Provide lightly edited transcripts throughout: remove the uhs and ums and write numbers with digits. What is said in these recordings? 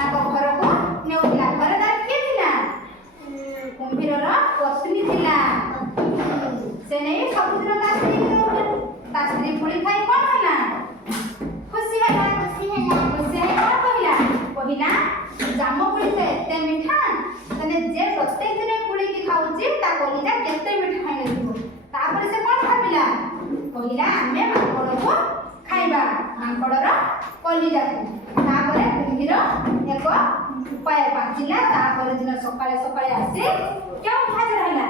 घर को नेउला घरदार किए थिला कुंभीरर पत्नी थिला से नहीं सबुदिन ता स्त्री पुणी खाई कौन होला खुशी है कौन कहला जामुकोली से एते मीठा तने जे प्रत्येक दिन पुड़ी की खाउची ता कलिजा केते मीठा खाइ लेथिबो तापर से कोन भाबिला कहला हमें मांकड़ को खाइबा मांकड़र कलिजा को तापर कुंभीर एक उपाय पाचिला तापर दिन सकाळे सकाळे आसी क्यों हाजर हला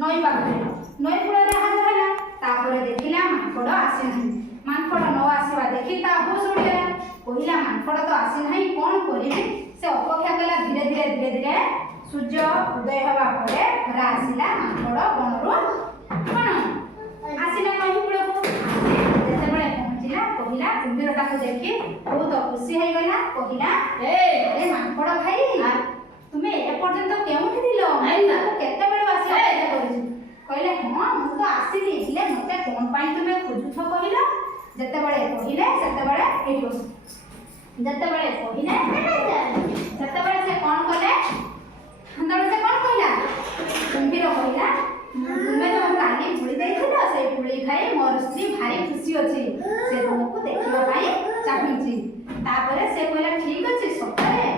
नई पाखरे नई कूଳରେ हाजर हला तापर देखिला मांकड़ आसी नहीं मांकड़ न आसीबा देखि ता होश उड़िला कहला मांकड़ तो आसी नहीं कौन करिबे से अपेक्षा कला धीरे धीरे सूर्य उदय हवा परे घर आसिला मांकड़ बनरू कौन आसिला नई कूळको जेते बेले पहुंचिला कहला कुंभीर ताको देखि बहुत खुशी हो गला कहला ए मांकड़ भाई तुमे ए पर्यंत केउठी दिलो केते बेले आसिला कहले हां मु तो आसिली इले मते कोन पाई तुमे खोजुछ कहला जेते बेले कहिले सेते बेले एठी बस जेते बेले कहिले सेते बेले से कोन कले अंदर से कोन कहला कुंभीर कहला तुमे तो काली पुली दैथिलो से पुली खाई मोर स्त्री भारी खुशी अछि से तुमको देखिबा पाई चाहूची तापरे से कहला ठीक अछि सतरे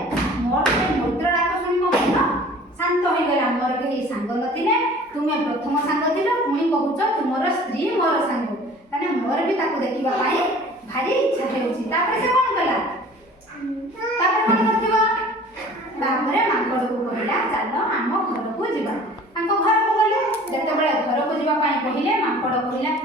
मोर से मंत्र डाक सुनि मो मन शांत होई गेला मोर के संग नथिले तुमे प्रथम संग थिलो पुणी कहूछ तुमर स्त्री मोर संग तने मोर भी ताको देखिबा पाई भारी इच्छा हेउची तापरे से कोन कला तापरे कोन करथिबो तापरे मांकड़ को कहला चलो हम घर को जिबा ताको घर को गले जेते बेले घर को जिबा पाई कहिले मांकड़ कहला